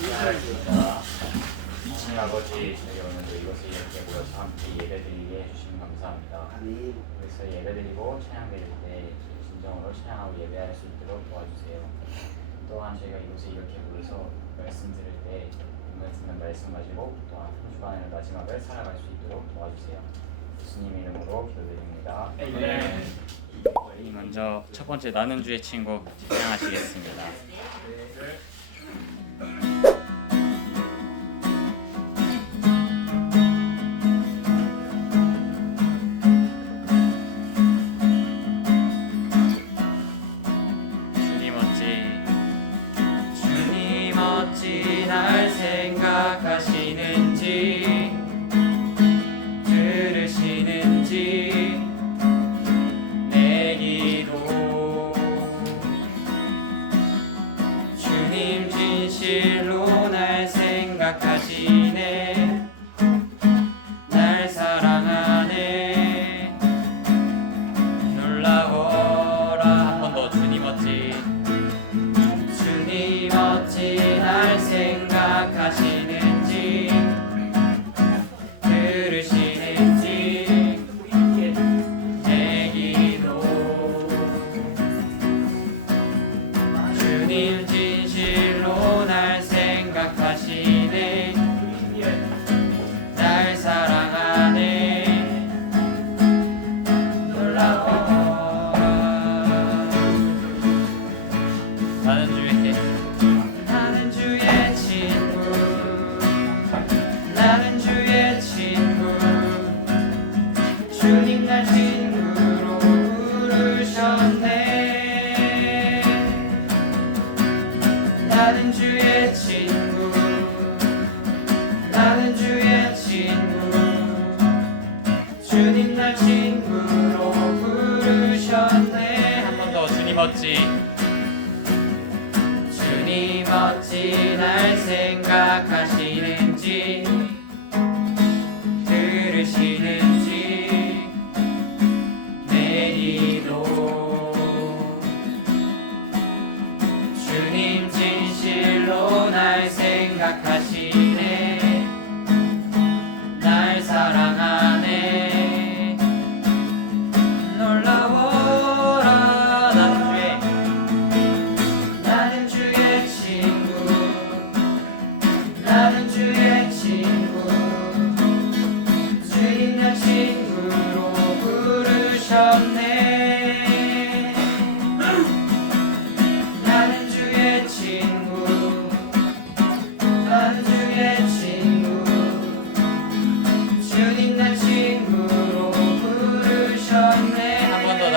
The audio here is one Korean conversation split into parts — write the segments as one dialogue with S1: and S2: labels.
S1: 이신 아버지 저희 오늘도 이것을 이렇게 모여서 함께 예배드리게 해주시면 감사합니다. 그래서 예배드리고 찬양드릴 때 진정으로 찬양하고 예배할 수 있도록 도와주세요. 또한 저희가 이곳에 이렇게 모여서 말씀 들을 때 오늘 듣는 말씀 가지고 또한 한 주간의 마지막을 살아갈 수 있도록 도와주세요. 예수님 이름으로 기도드립니다. 네. 먼저 첫 번째 나는 주의 친구 찬양하시겠습니다. sing.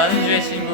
S1: 지난주에 친구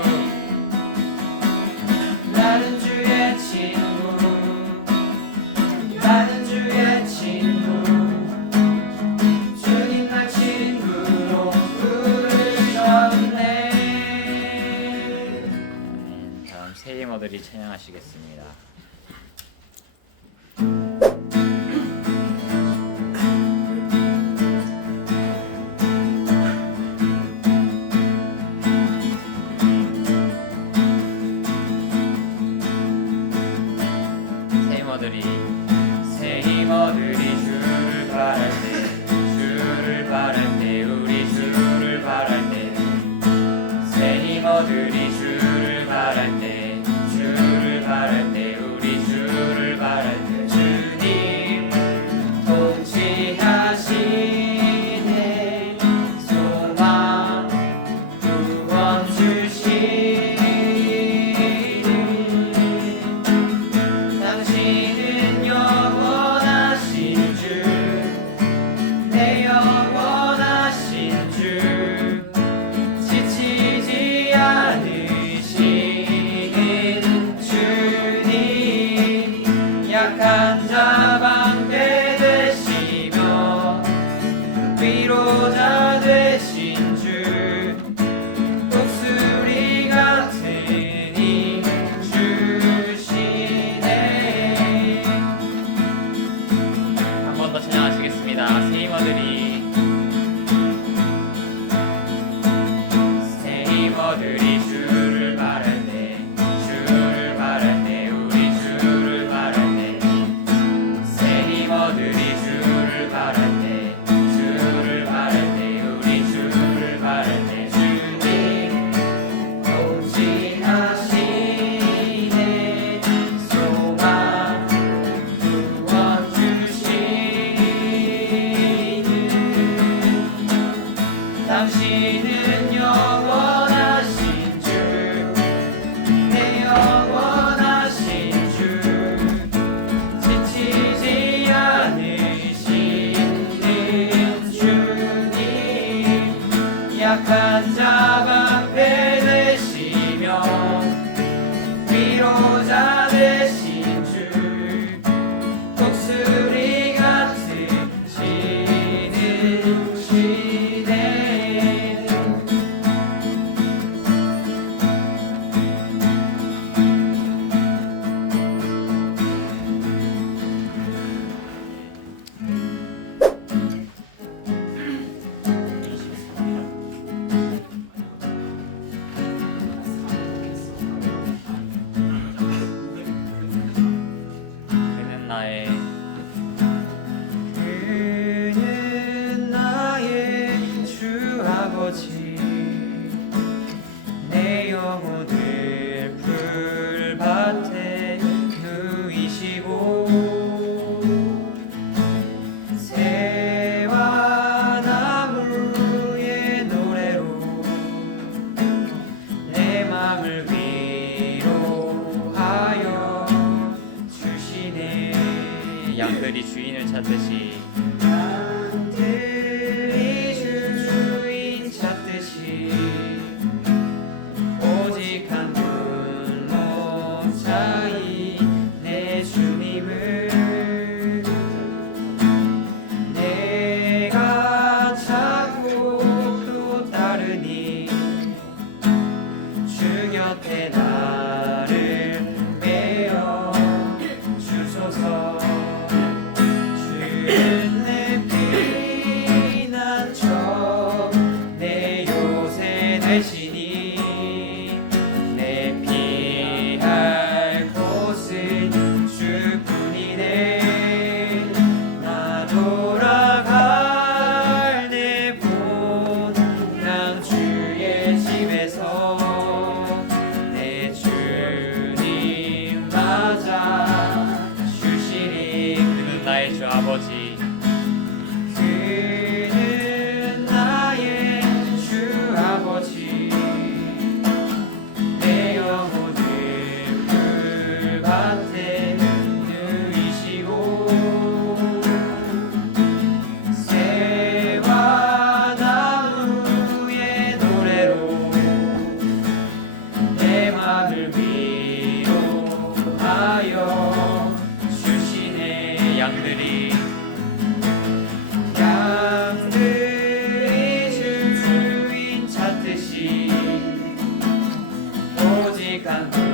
S1: water these roots. 당신은 영원 오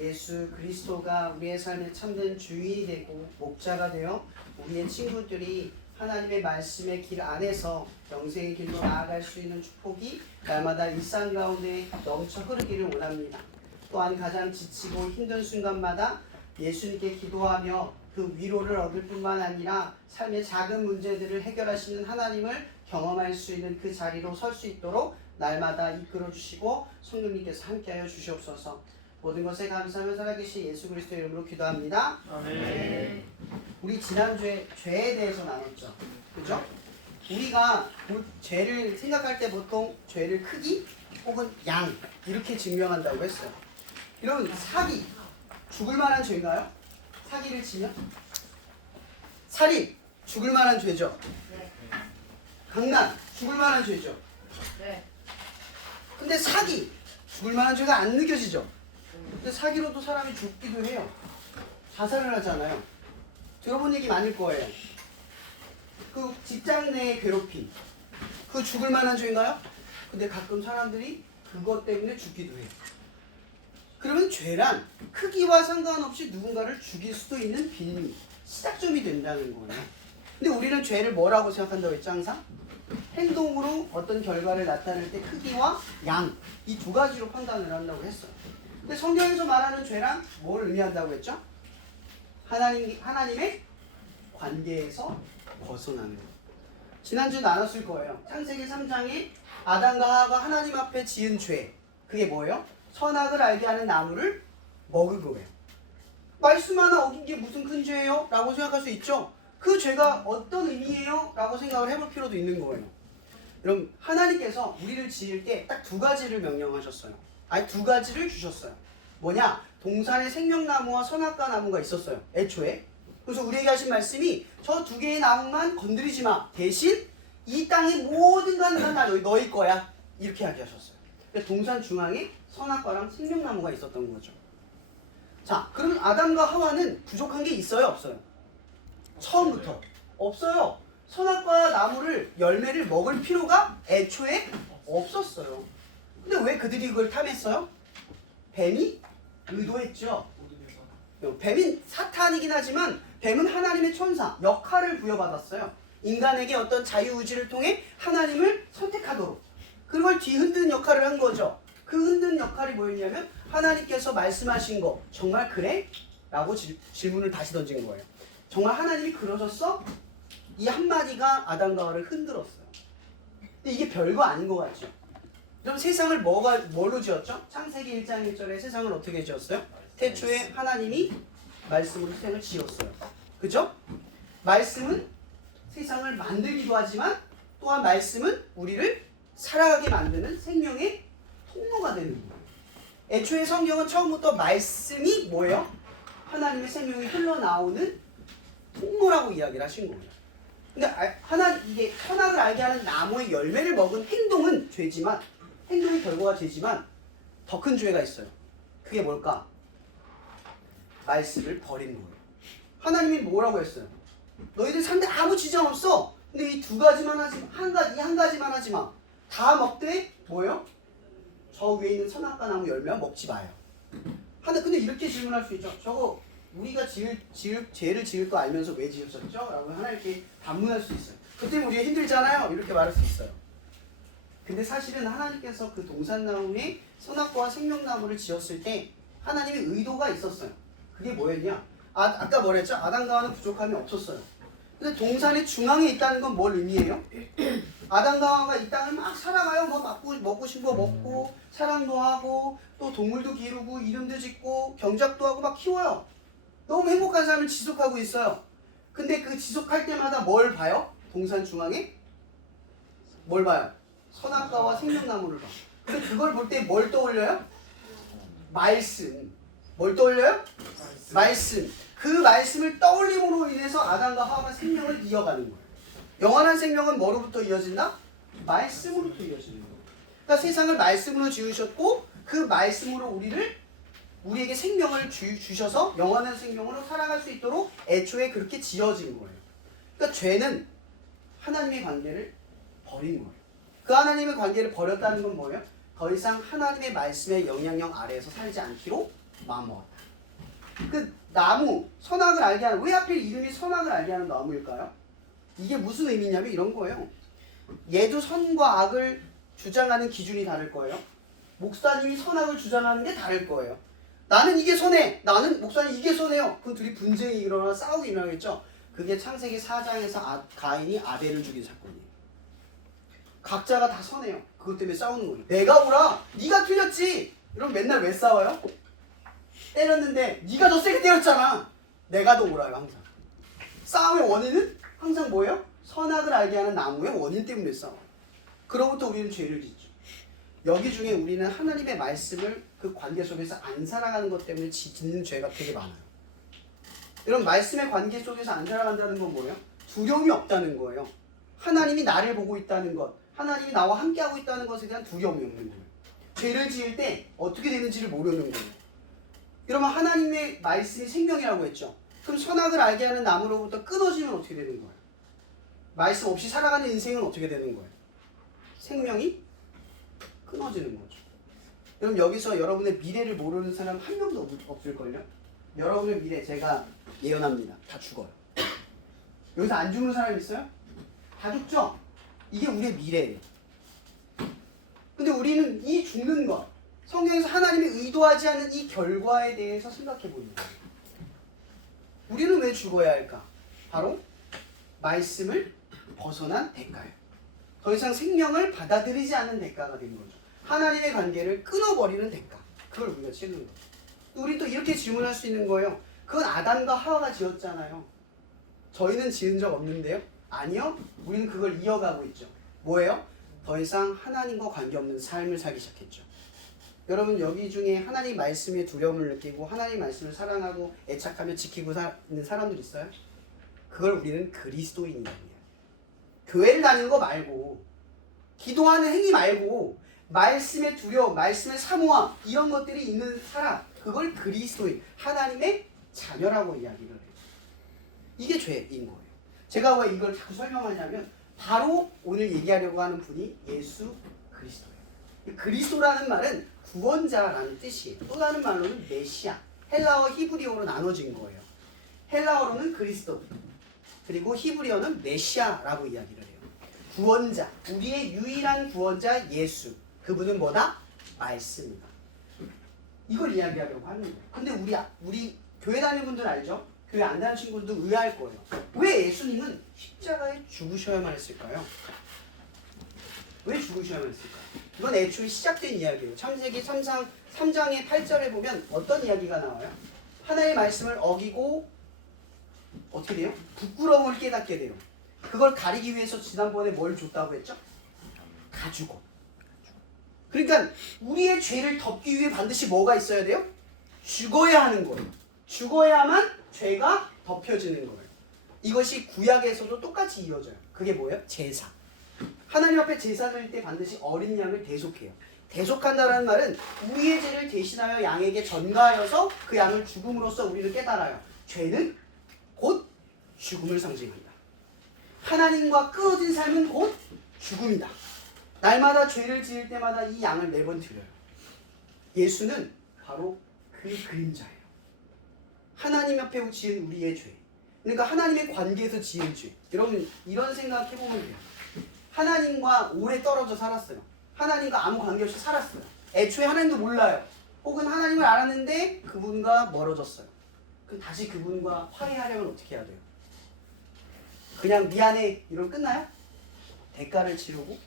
S2: 예수 그리스도가 우리의 삶의 참된 주인이 되고 목자가 되어 우리의 친구들이 하나님의 말씀의 길 안에서 영생의 길로 나아갈 수 있는 축복이 날마다 일상 가운데 넘쳐 흐르기를 원합니다. 또한 가장 지치고 힘든 순간마다 예수님께 기도하며 그 위로를 얻을 뿐만 아니라 삶의 작은 문제들을 해결하시는 하나님을 경험할 수 있는 그 자리로 설 수 있도록 날마다 이끌어 주시고 성령님께서 함께하여 주시옵소서. 모든 것에 감사하며 살아계신 예수 그리스도의 이름으로 기도합니다. 우리 지난주에 죄에 대해서 나눴죠. 그죠? 우리가 볼- 죄를 생각할 때 보통 죄를 크기 혹은 양 이렇게 증명한다고 했어요. 이런 사기 죽을 만한 죄인가요? 사기를 치면 살인 죽을 만한 죄죠. 강난 죽을 만한 죄죠.
S3: 네.
S2: 근데 사기 죽을 만한 죄가 안 느껴지죠. 근데 사기로도 사람이 죽기도 해요. 자살을 하잖아요. 들어본 얘기 많을 거예요. 그 직장 내의 괴롭힘. 그 죽을 만한 죄인가요? 근데 가끔 사람들이 그것 때문에 죽기도 해요. 그러면 죄란 크기와 상관없이 누군가를 죽일 수도 있는 빌미, 시작점이 된다는 거예요. 근데 우리는 죄를 뭐라고 생각한다고 했죠, 항상? 행동으로 어떤 결과를 나타낼 때 크기와 양, 이 두 가지로 판단을 한다고 했어요. 근데 성경에서 말하는 죄란 뭘 의미한다고 했죠? 하나님, 하나님의 관계에서 벗어나는 것. 지난주에 나눴을 거예요. 창세기 3장에 아담과 하와가 하나님 앞에 지은 죄. 그게 뭐예요? 선악을 알게 하는 나무를 먹은 거예요. 말씀 하나 어긴 게 무슨 큰 죄예요? 라고 생각할 수 있죠. 그 죄가 어떤 의미예요? 라고 생각을 해볼 필요도 있는 거예요. 여러분 하나님께서 우리를 지을 때 딱 두 가지를 명령하셨어요. 아니 두 가지를 주셨어요. 뭐냐? 동산에 생명나무와 선악과 나무가 있었어요. 애초에. 그래서 우리에게 하신 말씀이 저 두 개의 나무만 건드리지 마. 대신 이 땅의 모든 건다 너희, 너희 거야. 이렇게 이야기하셨어요. 그러니까 동산 중앙에 선악과랑 생명나무가 있었던 거죠. 자, 그럼 아담과 하와는 부족한 게 있어요, 없어요? 처음부터 없어요. 선악과 나무를 열매를 먹을 필요가 애초에 없었어요. 근데 왜 그들이 그걸 탐했어요? 뱀이 의도했죠. 뱀인 사탄이긴 하지만 뱀은 하나님의 천사 역할을 부여받았어요. 인간에게 어떤 자유의지를 통해 하나님을 선택하도록 그걸 뒤흔드는 역할을 한 거죠. 그 흔드는 역할이 뭐였냐면 하나님께서 말씀하신 거 정말 그래? 라고 질, 질문을 다시 던진 거예요. 정말 하나님이 그러셨어? 이 한마디가 아담과 하와를 흔들었어요. 근데 이게 별거 아닌 것 같죠? 그럼 세상을 뭐가 뭘로 지었죠? 창세기 1장 1절에 세상을 어떻게 지었어요? 태초에 하나님이 말씀으로 세상을 지었어요. 그죠? 말씀은 세상을 만들기도 하지만 또한 말씀은 우리를 살아가게 만드는 생명의 통로가 되는 거예요. 애초에 성경은 처음부터 말씀이 뭐예요? 하나님의 생명이 흘러나오는 통로라고 이야기를 하신 거예요. 근데 아- 하나 이게 선악을 알게 하는 나무의 열매를 먹은 행동은 죄지만 행동의 결과가 죄지만 더 큰 죄가 있어요. 그게 뭘까? 말씀을 버린 거예요. 하나님이 뭐라고 했어요? 너희들 산데 아무 지장 없어. 근데 이 두 가지만 하지 마. 한 가지 이 한 가지만 하지 마. 다 먹되 뭐요? 저 위에 있는 선악과 나무 열매 먹지 마요. 하나 근데 이렇게 질문할 수 있죠. 저거 우리가 지을 지을 죄를 지을 거 알면서 왜 지었었죠? 라고 하나님께 반문할 수 있어요. 그때 우리가 힘들잖아요. 이렇게 말할 수 있어요. 근데 사실은 하나님께서 그 동산나무에 선악과와 생명나무를 지었을 때 하나님의 의도가 있었어요. 그게 뭐였냐? 아, 아까 뭐랬죠? 아담과 하와는 부족함이 없었어요. 근데 동산의 중앙에 있다는 건 뭘 의미해요? 아담과 하와가 이 땅을 막 살아가요. 뭐 먹고, 먹고 싶은 거 먹고 사랑도 하고 또 동물도 기르고 이름도 짓고 경작도 하고 막 키워요. 너무 행복한 삶을 지속하고 있어요. 근데 그 지속할 때마다 뭘 봐요? 동산 중앙에 뭘 봐요? 선악과와 생명나무를 봐. 근데 그걸 볼 때 뭘 떠올려요? 말씀. 뭘 떠올려요? 말씀. 그 말씀을 떠올림으로 인해서 아담과 하와가 생명을 이어가는 거예요. 영원한 생명은 뭐로부터 이어진다? 말씀으로부터 이어지는 거예요. 그러니까 세상을 말씀으로 지으셨고 그 말씀으로 우리를 우리에게 생명을 주, 주셔서 영원한 생명으로 살아갈 수 있도록 애초에 그렇게 지어진 거예요. 그러니까 죄는 하나님의 관계를 버린 거예요. 그 하나님의 관계를 버렸다는 건 뭐예요? 더 이상 하나님의 말씀의 영향력 아래에서 살지 않기로 마음먹었다. 그 나무, 선악을 알게 하는 왜 하필 이름이 선악을 알게 하는 나무일까요? 이게 무슨 의미냐면 이런 거예요. 얘도 선과 악을 주장하는 기준이 다를 거예요. 목사님이 선악을 주장하는 게 다를 거예요. 나는 이게 선해. 나는 목사님 이게 선해요. 그럼 둘이 분쟁이 일어나 싸우기 일어나겠죠. 그게 창세기 4장에서 아, 가인이 아벨을 죽인 사건이에요. 각자가 다 선해요. 그것 때문에 싸우는 거예요. 내가 오라. 네가 틀렸지. 이러면 맨날 왜 싸워요? 때렸는데 네가 더 세게 때렸잖아. 내가 더 오라요 항상. 싸움의 원인은 항상 뭐예요? 선악을 알게 하는 나무의 원인 때문에 싸워. 그로부터 우리는 죄를 짓죠. 여기 중에 우리는 하나님의 말씀을 그 관계 속에서 안 살아가는 것 때문에 지- 짓는 죄가 되게 많아요. 이런 말씀의 관계 속에서 안 살아간다는 건 뭐예요? 두려움이 없다는 거예요. 하나님이 나를 보고 있다는 것, 하나님이 나와 함께하고 있다는 것에 대한 두려움이 없는 거예요. 죄를 지을 때 어떻게 되는지를 모르는 거예요. 그러면 하나님의 말씀이 생명이라고 했죠. 그럼 선악을 알게 하는 나무로부터 끊어지면 어떻게 되는 거예요? 말씀 없이 살아가는 인생은 어떻게 되는 거예요? 생명이 끊어지는 거죠. 그럼 여기서 여러분의 미래를 모르는 사람 한 명도 없- 없을걸요? 여러분의 미래 제가 예언합니다. 다 죽어요. 여기서 안 죽는 사람 있어요? 다 죽죠? 이게 우리의 미래예요. 근데 우리는 이 죽는 것, 성경에서 하나님이 의도하지 않는 이 결과에 대해서 생각해 보는 거예요. 우리는 왜 죽어야 할까? 바로 말씀을 벗어난 대가예요. 더 이상 생명을 받아들이지 않는 대가가 된 거죠. 하나님의 관계를 끊어버리는 대가. 그걸 우리가 치르는 거죠. 우리 또 이렇게 질문할 수 있는 거예요. 그건 아담과 하와가 지었잖아요. 저희는 지은 적 없는데요. 아니요. 우리는 그걸 이어가고 있죠. 뭐예요? 더 이상 하나님과 관계없는 삶을 살기 시작했죠. 여러분 여기 중에 하나님 말씀에 두려움을 느끼고 하나님 말씀을 사랑하고 애착하며 지키고 사, 있는 사람들 있어요? 그걸 우리는 그리스도인이라고 해요. 교회를 다니는 거 말고 기도하는 행위 말고 말씀의 두려움, 말씀의 사모함 이런 것들이 있는 사람 그걸 그리스도인 하나님의 자녀라고 이야기를 해요. 이게 죄인 거예요. 제가 왜 이걸 자꾸 설명하냐면 바로 오늘 얘기하려고 하는 분이 예수 그리스도예요. 이 그리스도라는 말은 구원자라는 뜻이에요. 또 다른 말로는 메시아, 헬라어 히브리어로 나눠진 거예요. 헬라어로는 그리스도, 그리고 히브리어는 메시아라고 이야기를 해요. 구원자, 우리의 유일한 구원자 예수. 그분은 뭐다? 말씀이다. 이걸 이야기하려고 하는 거예요. 근데 우리 우리 교회 다니는 분들 알죠? 교회 안 다니는 친구들도 의아할 거예요. 왜 예수님은 십자가에 죽으셔야만 했을까요? 왜 죽으셔야만 했을까요? 이건 애초에 시작된 이야기예요. 창세기 3장 3장의 8절에 보면 어떤 이야기가 나와요? 하나님의 말씀을 어기고 어떻게 돼요? 부끄러움을 깨닫게 돼요. 그걸 가리기 위해서 지난번에 뭘 줬다고 했죠? 가죽옷. 그러니까 우리의 죄를 덮기 위해 반드시 뭐가 있어야 돼요? 죽어야 하는 거예요. 죽어야만 죄가 덮여지는 거예요. 이것이 구약에서도 똑같이 이어져요. 그게 뭐예요? 제사. 하나님 앞에 제사 드릴 때 반드시 어린 양을 대속해요. 대속한다라는 말은 우리의 죄를 대신하여 양에게 전가하여서 그 양을 죽음으로써 우리를 깨달아요. 죄는 곧 죽음을 상징한다. 하나님과 끊어진 삶은 곧 죽음이다. 날마다 죄를 지을 때마다 이 양을 매번 드려요. 예수는 바로 그 그림자예요. 하나님 앞에 지은 우리의 죄. 그러니까 하나님의 관계에서 지은 죄. 여러분 이런 생각 해보면 돼요. 하나님과 오래 떨어져 살았어요. 하나님과 아무 관계 없이 살았어요. 애초에 하나님도 몰라요. 혹은 하나님을 알았는데 그분과 멀어졌어요. 그 다시 그분과 화해하려면 어떻게 해야 돼요? 그냥 미안해 이러면 끝나요? 대가를 치르고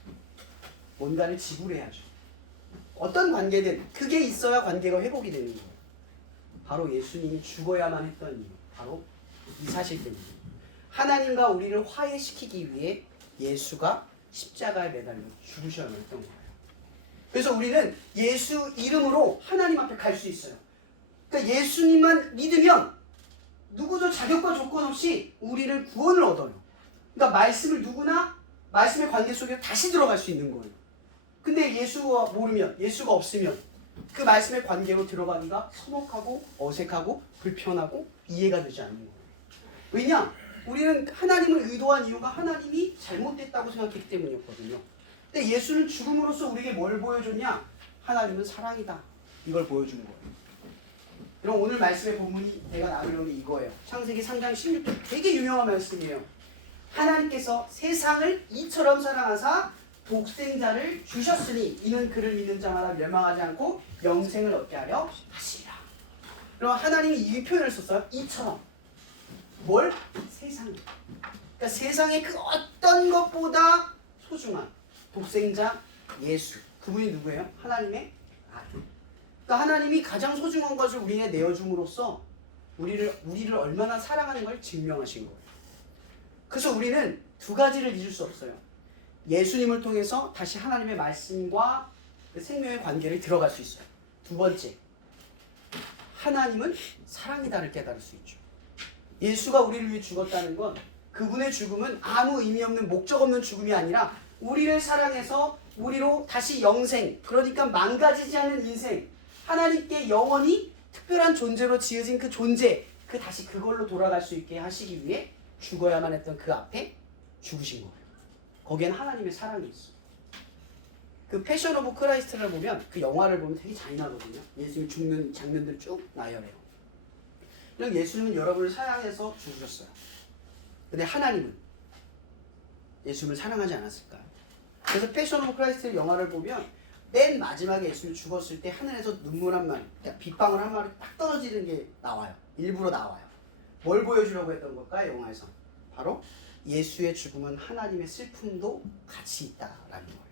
S2: 뭔가를 지불해야죠. 어떤 관계든 그게 있어야 관계가 회복이 되는 거예요. 바로 예수님이 죽어야만 했던 이유. 바로 이 사실 때문에. 하나님과 우리를 화해시키기 위해 예수가 십자가에 매달려 죽으셔야만 했던 거예요. 그래서 우리는 예수 이름으로 하나님 앞에 갈 수 있어요. 그러니까 예수님만 믿으면 누구도 자격과 조건 없이 우리를 구원을 얻어요. 그러니까 말씀을 누구나 말씀의 관계 속에 다시 들어갈 수 있는 거예요. 근데 예수가 모르면 예수가 없으면 그 말씀의 관계로 들어가기가 서먹하고 어색하고 불편하고 이해가 되지 않는 거예요. 왜냐? 우리는 하나님을 의도한 이유가 하나님이 잘못됐다고 생각했기 때문이었거든요. 근데 예수는 죽음으로써 우리에게 뭘 보여줬냐? 하나님은 사랑이다. 이걸 보여준 거예요. 그럼 오늘 말씀의 본문이 내가 나누려는 게 이거예요. 창세기 3장 16절 되게 유명한 말씀이에요. 하나님께서 세상을 이처럼 사랑하사 독생자를 주셨으니 이는 그를 믿는 자마다 멸망하지 않고 영생을 얻게 하려 하시리라. 그럼 하나님이 이 표현을 썼어요. 이처럼. 뭘? 세상. 그러니까 세상의 그 어떤 것보다 소중한 독생자 예수. 그분이 누구예요? 하나님의 아들. 그러니까 하나님이 가장 소중한 것을 우리에게 내어줌으로써 우리를 우리를 얼마나 사랑하는 걸 증명하신 거예요. 그래서 우리는 두 가지를 잊을 수 없어요. 예수님을 통해서 다시 하나님의 말씀과 그 생명의 관계를 들어갈 수 있어요. 두 번째, 하나님은 사랑이다를 깨달을 수 있죠. 예수가 우리를 위해 죽었다는 건 그분의 죽음은 아무 의미 없는 목적 없는 죽음이 아니라 우리를 사랑해서 우리로 다시 영생, 그러니까 망가지지 않는 인생, 하나님께 영원히 특별한 존재로 지어진 그 존재, 그 다시 그걸로 돌아갈 수 있게 하시기 위해 죽어야만 했던 그 앞에 죽으신 거예요. 거기엔 하나님의 사랑이 있어. 그 패션 오브 크라이스트를 보면 그 영화를 보면 되게 잔인하거든요. 예수님 죽는 장면들 쭉 나열해요. 그럼 예수님은 여러분을 사랑해서 죽으셨어요. 근데 하나님은 예수님을 사랑하지 않았을까요? 그래서 패션 오브 크라이스트 영화를 보면 맨 마지막에 예수님이 죽었을 때 하늘에서 눈물 한 마리, 그러니까 빗방울 한 마리 딱 떨어지는 게 나와요. 일부러 나와요. 뭘 보여주려고 했던 걸까요, 영화에서? 바로 예수의 죽음은 하나님의 슬픔도 같이 있다라는 거예요.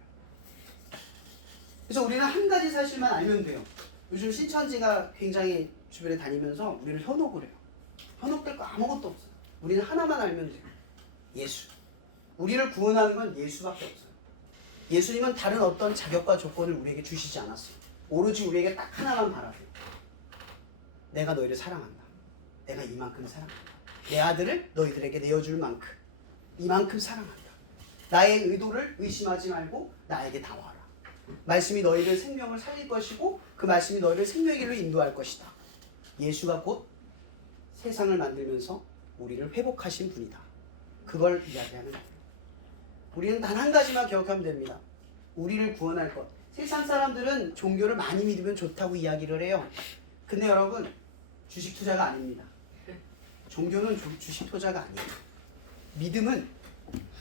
S2: 그래서 우리는 한 가지 사실만 알면 돼요. 요즘 신천지가 굉장히 주변에 다니면서 우리를 현혹을 해요. 현혹될 거 아무것도 없어요. 우리는 하나만 알면 돼요. 예수. 우리를 구원하는 건 예수밖에 없어요. 예수님은 다른 어떤 자격과 조건을 우리에게 주시지 않았어요. 오로지 우리에게 딱 하나만 바라세요. 내가 너희를 사랑한다. 내가 이만큼 사랑한다. 내 아들을 너희들에게 내어줄 만큼 이만큼 사랑한다. 나의 의도를 의심하지 말고 나에게 다 와라. 말씀이 너희를 생명을 살릴 것이고 그 말씀이 너희를 생명의 길로 인도할 것이다. 예수가 곧 세상을 만들면서 우리를 회복하신 분이다. 그걸 이야기하는. 우리는 단 한 가지만 기억하면 됩니다. 우리를 구원할 것. 세상 사람들은 종교를 많이 믿으면 좋다고 이야기를 해요. 근데 여러분 주식 투자가 아닙니다. 종교는 주- 주식 투자가 아니에요. 믿음은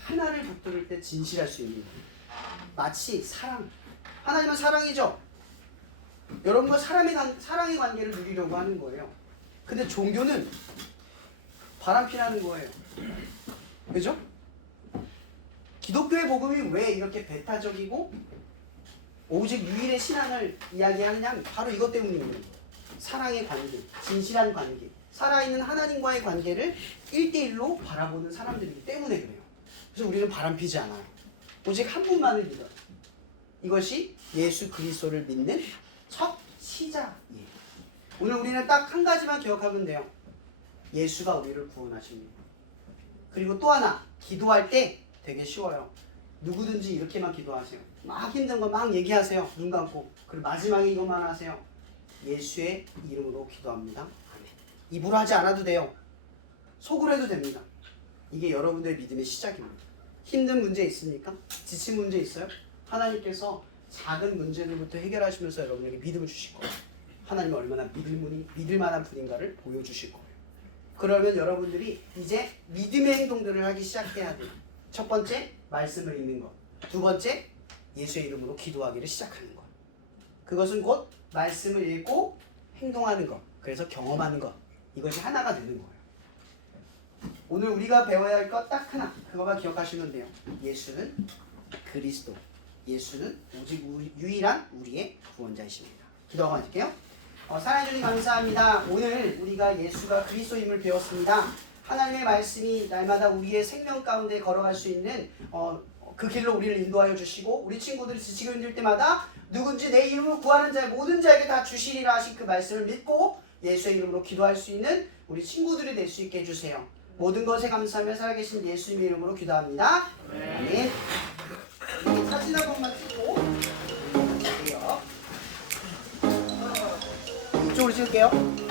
S2: 하나를 붙들을 때 진실할 수 있는 거예요. 마치 사랑. 하나님은 사랑이죠. 여러분과 사람의 관, 사랑의 관계를 누리려고 하는 거예요. 근데 종교는 바람피라는 거예요. 그죠? 기독교의 복음이 왜 이렇게 배타적이고 오직 유일의 신앙을 이야기하느냐면 바로 이것 때문입니다. 사랑의 관계, 진실한 관계, 살아있는 하나님과의 관계를 1대1로 바라보는 사람들이기 때문에 그래요. 그래서 우리는 바람피지 않아요. 오직 한 분만을 믿어요. 이것이 예수 그리스도를 믿는 첫 시작이에요. 오늘 우리는 딱 한 가지만 기억하면 돼요. 예수가 우리를 구원하십니다. 그리고 또 하나, 기도할 때 되게 쉬워요. 누구든지 이렇게만 기도하세요. 막 힘든 거 막 얘기하세요. 눈 감고. 그리고 마지막에 이것만 하세요. 예수의 이름으로 기도합니다. 입으로 하지 않아도 돼요. 속으로 해도 됩니다. 이게 여러분들의 믿음의 시작입니다. 힘든 문제 있습니까? 지친 문제 있어요? 하나님께서 작은 문제들부터 해결하시면서 여러분에게 믿음을 주실 거예요. 하나님은 얼마나 믿을 분이 믿을 만한 분인가를 보여주실 거예요. 그러면 여러분들이 이제 믿음의 행동들을 하기 시작해야 돼요. 첫 번째 말씀을 읽는 것. 두 번째 예수의 이름으로 기도하기를 시작하는 것. 그것은 곧 말씀을 읽고 행동하는 것. 그래서 경험하는 것. 이것이 하나가 되는 거예요. 오늘 우리가 배워야 할 것 딱 하나. 그거만 기억하시면 돼요. 예수는 그리스도. 예수는 오직 우- 유일한 우리의 구원자이십니다. 기도하고 마칠게요. 어, 사랑해 주님 감사합니다. 오늘 우리가 예수가 그리스도임을 배웠습니다. 하나님의 말씀이 날마다 우리의 생명 가운데 걸어갈 수 있는 어, 그 길로 우리를 인도하여 주시고 우리 친구들이 지치고 힘들 때마다 누군지 내 이름으로 구하는 자 모든 자에게 다 주시리라 하신 그 말씀을 믿고 예수의 이름으로 기도할 수 있는 우리 친구들이 될 수 있게 해주세요. 모든 것에 감사하며 살아계신 예수님의 이름으로 기도합니다. 아멘. 네, 사진 한 번만 찍고. 이쪽으로 찍을게요.